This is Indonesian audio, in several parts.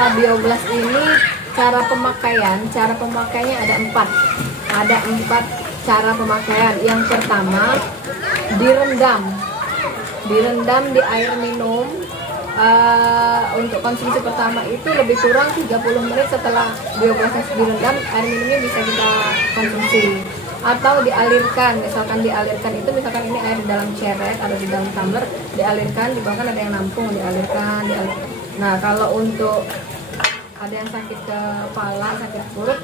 Bioblast ini cara pemakaiannya ada empat cara pemakaian. Yang pertama, direndam di air minum. Untuk konsumsi pertama itu lebih kurang 30 menit setelah bioblast direndam, air minumnya bisa kita konsumsi. Atau dialirkan, misalkan itu misalkan ini air di dalam ceret atau di dalam tumbler, dialirkan, di bawah kan ada yang nampung, dialirkan. Nah, kalau untuk ada yang sakit kepala, sakit perut,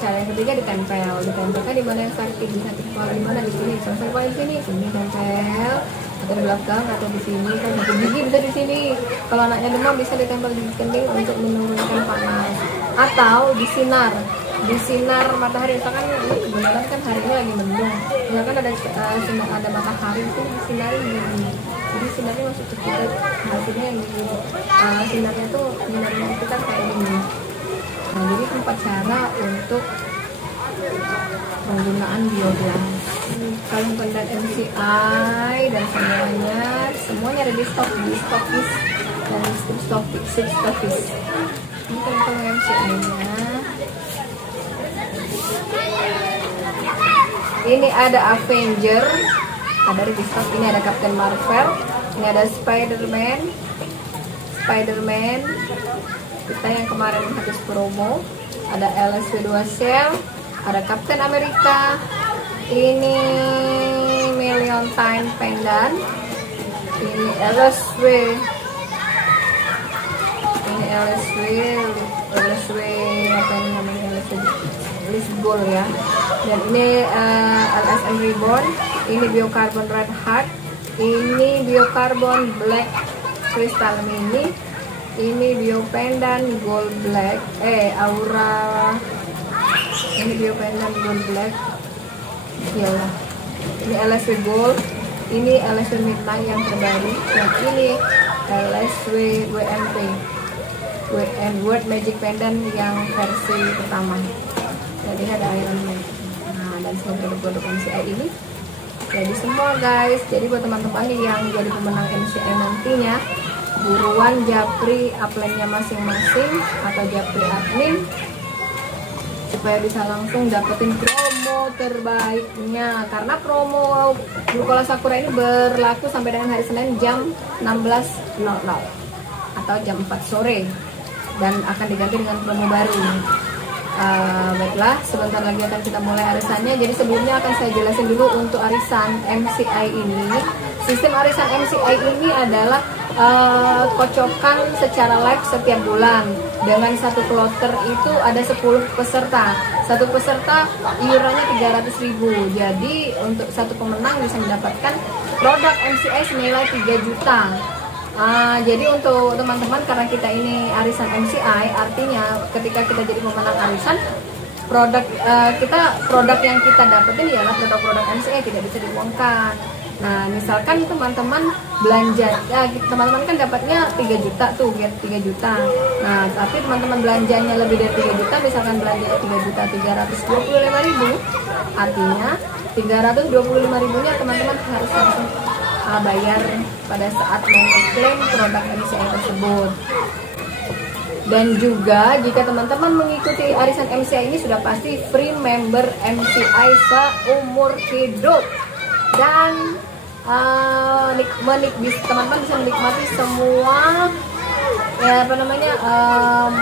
cara yang ketiga ditempelkan di mana yang sakit kepala, di mana di sini, sampai di sini tempel, atau di belakang atau di sini, kan di gigi bisa di sini. Kalau anaknya demam bisa ditempel di kening untuk menurunkan panas, atau disinar matahari. Misalkan ini kebetulan kan hari ini lagi mendung, misalkan ada matahari itu disinarin gini, jadi sinarnya masuk ke kita, hasilnya yang gini. Sinarnya tuh menyinarin kita kayak gini. Nah, jadi 4 cara untuk penggunaan bioblast. Kalung pendat MCI dan semuanya ada di stokis dan stokis. Ini kalung MCI-nya. Ini ada Avenger, ada di stok. Ini ada Captain Marvel, ini ada Spider-Man kita yang kemarin habis promo. Ada LSW 2 Shell, ada Captain America, ini Million Time Pendant, ini LSW apa ini namanya, LSW Gold ya. Dan ini LSM Ribbon, ini Biocarbon Red Heart, ini Biocarbon Black Crystal Mini, ini Bio Pendant Gold Black, Aura, ini Bio Pendant Gold Black, iyalah. Ini LSW Gold, ini LSW Midnight yang terbaru, dan ini LSW WMP, World Magic Pendant yang versi pertama. Jadi ada Iron Man. Nah, dan semua produk-produk MCI ini jadi semua guys. Jadi buat teman-teman yang jadi pemenang MCI nantinya, buruan japri upline-nya masing-masing atau japri admin supaya bisa langsung dapetin promo terbaiknya. Karena promo Glucola Sakura ini berlaku sampai dengan hari Senin jam 16.00 atau jam 4 sore dan akan diganti dengan promo baru. Baiklah, sebentar lagi akan kita mulai arisannya. Jadi sebelumnya akan saya jelasin dulu untuk arisan MCI ini. Sistem arisan MCI ini adalah kocokan secara live setiap bulan. Dengan satu kloter itu ada 10 peserta. Satu peserta iurannya 300.000. Jadi untuk satu pemenang bisa mendapatkan produk MCI senilai 3 juta. Jadi untuk teman-teman, karena kita ini arisan MCI, artinya ketika kita jadi pemenang arisan, produk yang kita dapetin ialah produk-produk MCI, tidak bisa diuangkan. Nah, misalkan teman-teman belanja, teman-teman kan dapatnya 3 juta tuh, 3 juta. Nah, tapi teman-teman belanjanya lebih dari 3 juta, misalkan belanja 3 juta 325.000, artinya 325.000-nya teman-teman harus langsung bayar pada saat mau mengklaim produk MCI tersebut. Dan juga jika teman-teman mengikuti arisan MCI ini sudah pasti free member MCI seumur hidup. Dan teman-teman bisa menikmati semua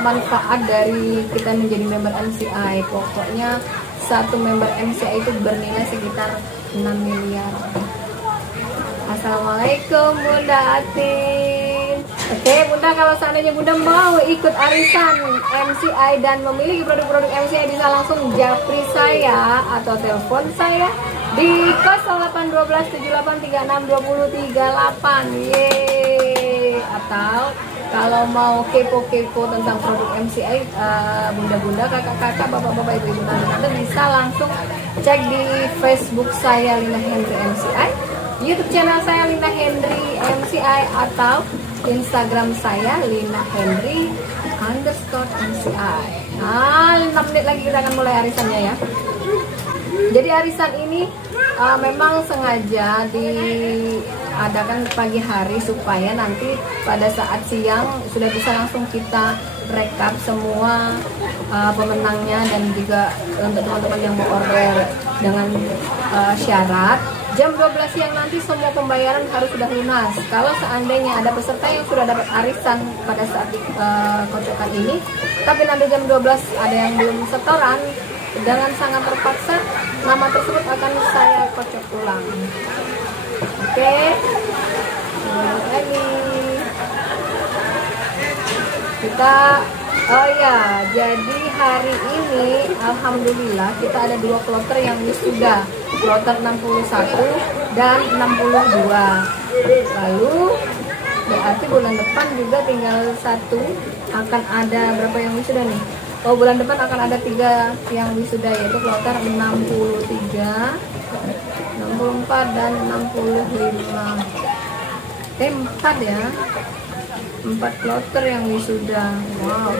manfaat dari kita menjadi member MCI. Pokoknya satu member MCI itu bernilai sekitar 6 miliar. Assalamualaikum Bunda Atin. Oke Bunda, kalau seandainya Bunda mau ikut arisan MCI dan memiliki produk-produk MCI, bisa langsung japri saya atau telepon saya di 081278362038. Yeay. Atau kalau mau kepo-kepo tentang produk MCI, bunda-bunda, kakak-kakak, bapak-bapak, ibu-ibu, tante-tante bisa langsung cek di Facebook saya Lina Hendry MCI, YouTube channel saya Lina Hendry MCI, atau Instagram saya Lina Hendry _MCI. 5 menit lagi kita akan mulai arisannya ya. Jadi arisan ini memang sengaja adakan pagi hari supaya nanti pada saat siang sudah bisa langsung kita rekap semua pemenangnya, dan juga untuk teman-teman yang mau order dengan syarat jam 12 siang nanti semua pembayaran harus sudah lunas. Kalau seandainya ada peserta yang sudah dapat arisan pada saat kocokan ini, tapi nanti jam 12 ada yang belum setoran, dengan sangat terpaksa nama tersebut akan saya kocok ulang. Oke, lagi kita, oh ya, jadi hari ini alhamdulillah kita ada 2 kloter yang wisuda, kloter 61 dan 62. Lalu berarti bulan depan juga tinggal 1, akan ada berapa yang wisuda nih? Oh, bulan depan akan ada 3 yang wisuda, yaitu kloter 63, 64 dan 65. 4 ya, 4 kloter yang wisuda. Wow.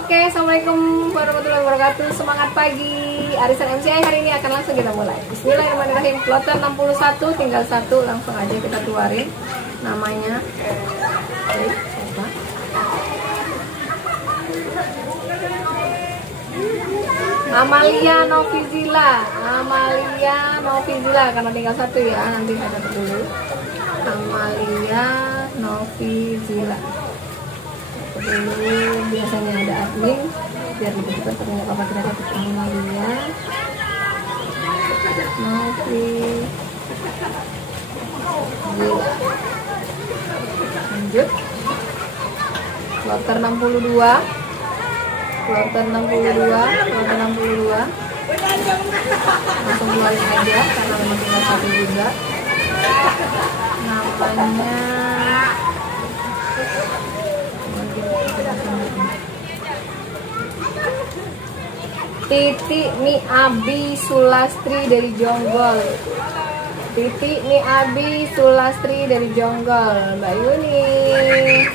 Oke, assalamualaikum warahmatullahi wabarakatuh. Semangat pagi. Arisan MCI hari ini akan langsung kita mulai. Bismillahirrahmanirrahim. Kloter 61 tinggal 1, langsung aja kita keluarin namanya. Oke, siapa? Amalia Novizila, Amalia Novizila, karena tinggal 1 ya, nanti ada dulu. Amalia Novizila. Dulu biasanya ada admin, biar lebih cepat ternyata apa kita dapat. Amalia Novizila. Lanjut. Kloter 62. Kloter 62, kloter 62. Langsung keluarin aja karena memang tinggal 1 juga. Namanya Titi Miabi Sulastri dari Jonggol. Titi Miabi Sulastri dari Jonggol, Mbak Yuni.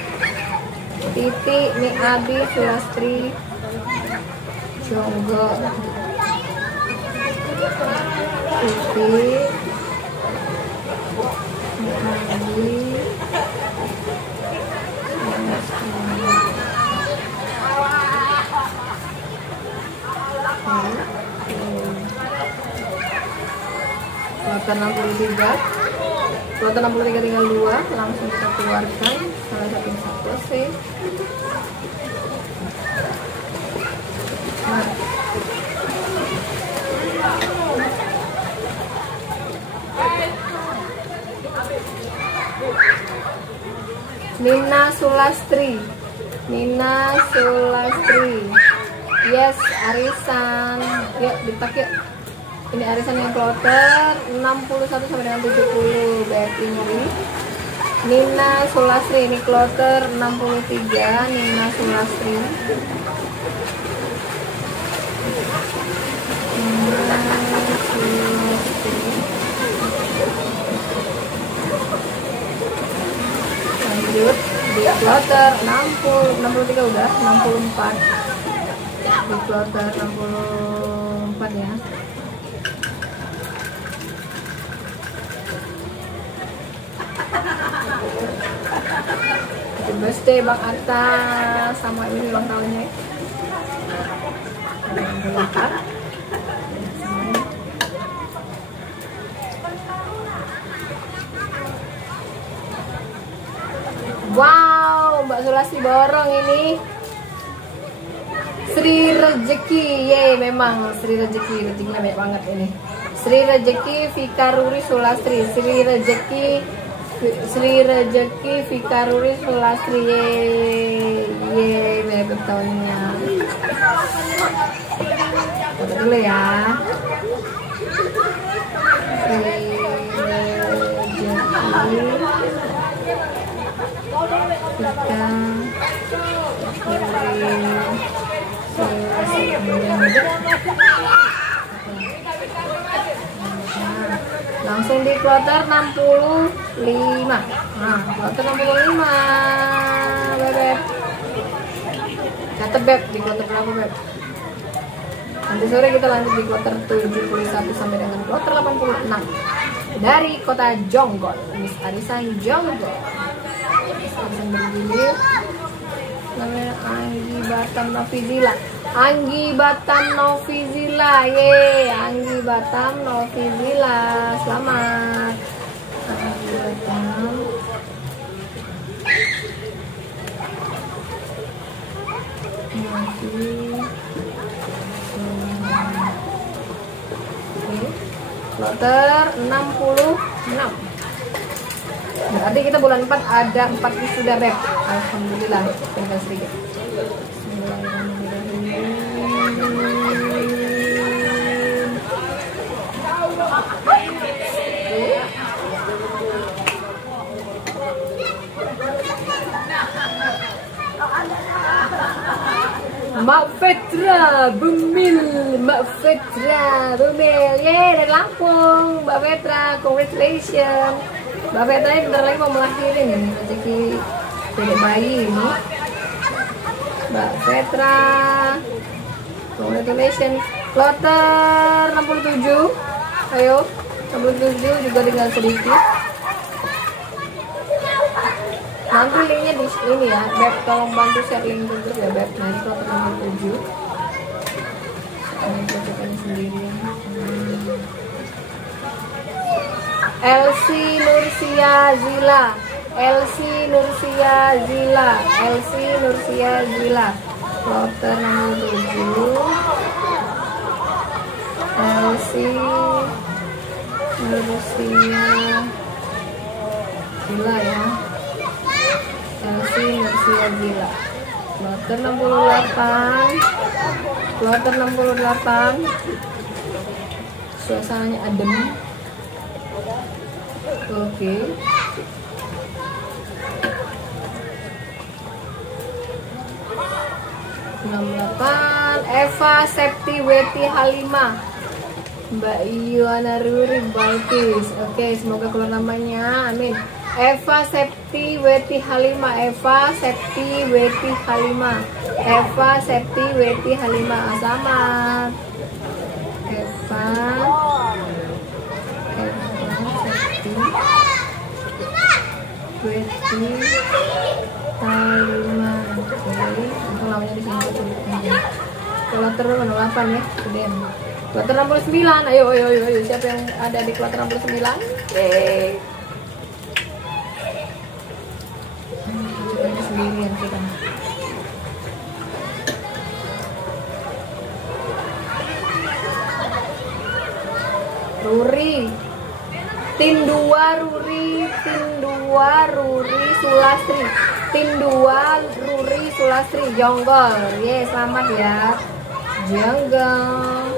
Titi Miabi Sulastri Jonggol. Titi Miabi kloter 63. Kloter 63 tinggal 2, langsung kita keluarkan salah satu yang selesai. Nina Sulastri, Nina Sulastri. Yes, arisan. Yuk dipakai. Ini arisan yang kloter 61 sampai dengan 70 BFI ini. Nina Sulastri, ini kloter 63, Nina Sulastri. Lanjut di kloter 63 udah, 64. Di kloter 64 ya. Happy birthday Bang Atta, sama ini ulang tahunnya ya. Wow, Mbak Sulastri borong ini. Sri Rezeki, ye, memang Sri Rezeki, rezekinya banyak banget ini. Sri Rezeki Fikaruri Sulastri, Sri Rezeki Fikaruri Sulastri, ye, bebek tahunnya. Coba dulu ya. Sri Rezeki langsung di kloter 65. Nah, kloter 65 bebek. Catet beb, di kloter berapa beb? Nanti sore kita lanjut di kloter 71 sampai dengan kloter 86. dari kota Jonggol, Miss Arisan Jonggol. Arisan bergilir. Namanya Anggi Batam Novizila. Anggi Batam Novizila, ye, Anggi Batam Novizila, selamat. Anggi Batam. Kloter 66. Berarti kita bulan 4 ada 4 sudah beb. Alhamdulillah, tinggal sedikit. Mak Petra Bumil, Mak Petra Bumil, ye, dari Lampung, Mbak Petra, congratulations. Mbak Petra ini bentar lagi mau melahirin nih, rezeki dedek bayi ini. Mbak Petra, congratulations. Kloter 67, ayo, 67 juga tinggal sedikit. Nanti linknya di sini ya, Beb, tolong bantu share link dulu ya Beb. Nanti kloter 67 ini cocokan sendiri. Elsie Nursia Zila, Elsie Nursia Zila, Elsie Nursia Zila, kloter 67. Elsie Nursia Zila ya, Elsie Nursia Zila, kloter 68, kloter 68. Suasananya adem. Oke. Eva Septi Weti Halimah, Mbak Iyana Ruri Balkis. Oke, semoga keluar namanya, amin. Eva Septi Weti Halimah, Eva Septi Weti Halimah, Eva Septi Weti Halimah, selamat. Eva Weti Halimah. Oke, namanya di sini tulisnya. Kloter 08 ya, kemudian kloter 69. Ayo, siapa yang ada di kloter 69? Oke. Sendirian kita. Ruri, tim 2 Ruri, tim 2 Ruri Sulastri, tim 2 Ruri Sulastri Jonggol. Ye, selamat ya Jonggol.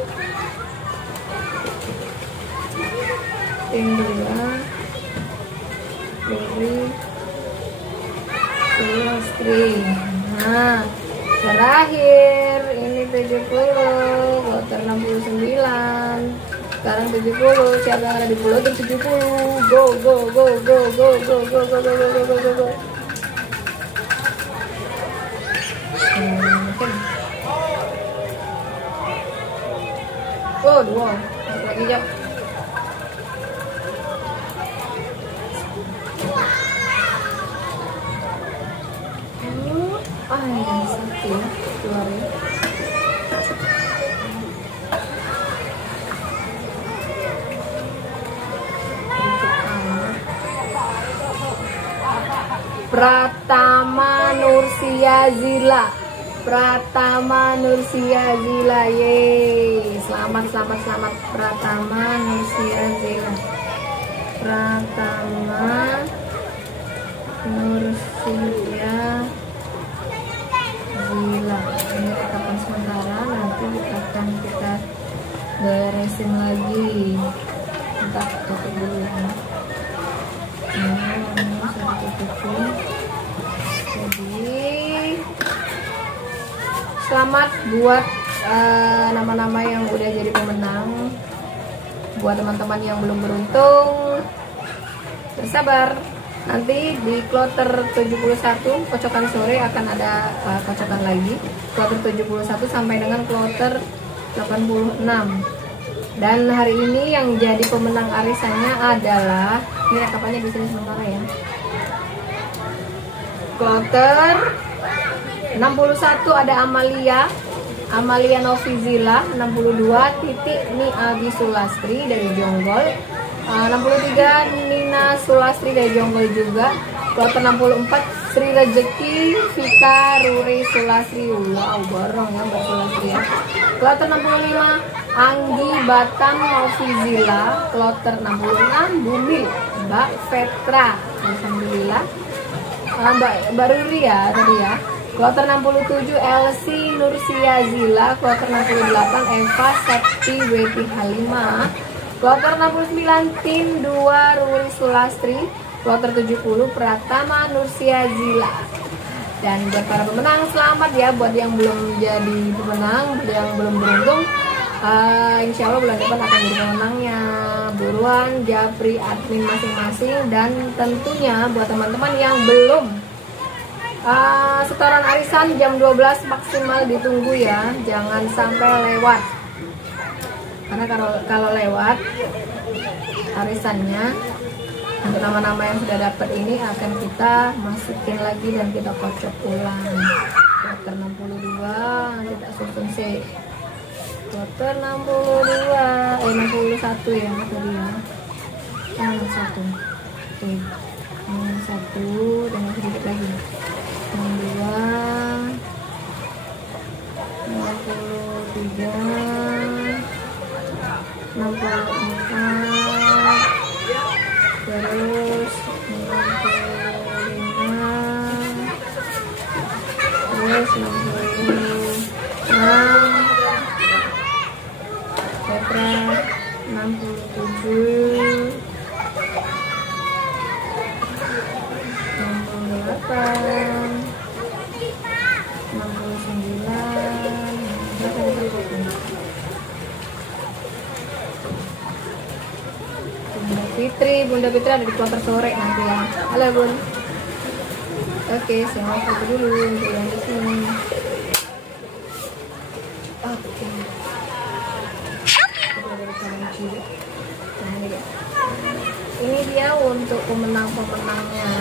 Tim 2 Ruri Sulastri. Nah, terakhir ini 70, kloter 69. Sekarang 70, siapa yang ada di kloter 70? Go. Oh, 2. Lagi jap. Satu ya, keluar ya. Pratama Nursia Zila, Pratama Nursia Zila, ye, selamat Pratama Nursia Zila, Pratama Nursia Zila. Ini tetapan sementara, nanti akan kita beresin lagi. Kita tutup dulu ya. Jadi selamat buat nama-nama yang udah jadi pemenang. Buat teman-teman yang belum beruntung, bersabar. Nanti di kloter 71 kocokan sore akan ada kocokan lagi. Kloter 71 sampai dengan kloter 86. Dan hari ini yang jadi pemenang arisannya adalah, ini rekapannya di sini sementara ya. Kloter 61 ada Amalia Novizila. 62 Titik Ni Abi Sulastri dari Jonggol. 63 Nina Sulastri dari Jonggol juga. Kloter 64 Sri Rejeki Vika Ruri Sulastri. Wow, borong ya Mbak Sulastri ya. Kloter 65 Anggi Batam Novizila. Kloter 66 Bumil Mbak Petra. Alhamdulillah. Mbak Ruri ya tadi ya. Kloter 67 Elsie Nursiazila. Kloter 68 Eva Septi Weti Halimah. Kloter 69 Tin 2 Ruri Sulastri. Kloter 70 Pratama Nursiazila. Dan buat para pemenang selamat ya, buat yang belum jadi pemenang, buat yang belum beruntung, insya Allah bulan depan akan jadi pemenangnya. Buruan japri admin masing-masing. Dan tentunya buat teman-teman yang belum setoran arisan jam 12 maksimal ditunggu ya, jangan sampai lewat. Karena kalau lewat arisannya, untuk nama-nama yang sudah dapat ini akan kita masukin lagi dan kita kocok ulang. Kloter 62 kita susun C. Kloter 61 ya tadi ya. 61. Oke. 61 dan sedikit lagi. 62 63 64 terus 65 terus 66 Petra 67 68 Bunda Fitri ada di kloter sore nanti ya. Halo Bun. Oke, saya foto dulu untuk yang di sini. Oke. Ini dia untuk pemenang-pemenangnya.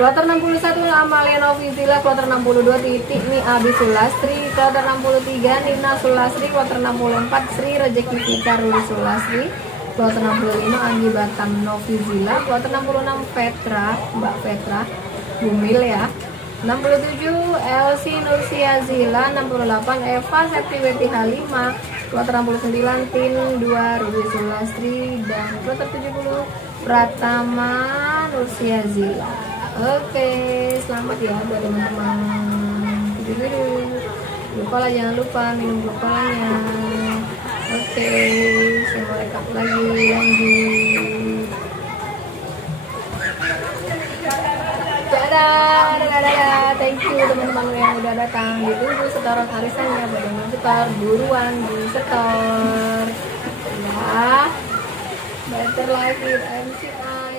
Kloter 61 Amalia Novizila. Kloter 62 Titik Ni Abi Sulastri. Kloter 63 Nina Sulastri. Kloter 64 Sri Rejeki Vika Ruri Sulastri. Kloter 65 Anggi Batam Novizila. Kloter 66 Petra Mbak Petra Bumil ya. 67 Elsie Nursiazila. 68 Eva Septiweti Halimah. Kloter 69 Tin 2 Ruri Sulastri. Dan kloter 70 Pratama Nursiazila. Oke, selamat ya buat teman-teman. Lupa jangan lupa minum glukolanya. Oke, saya mau rekap lagi lanjut. Dadah. Thank you teman-teman yang udah datang. Ditunggu setoran arisannya, buat yang setor buruan di setor. Ya, better life with MCI.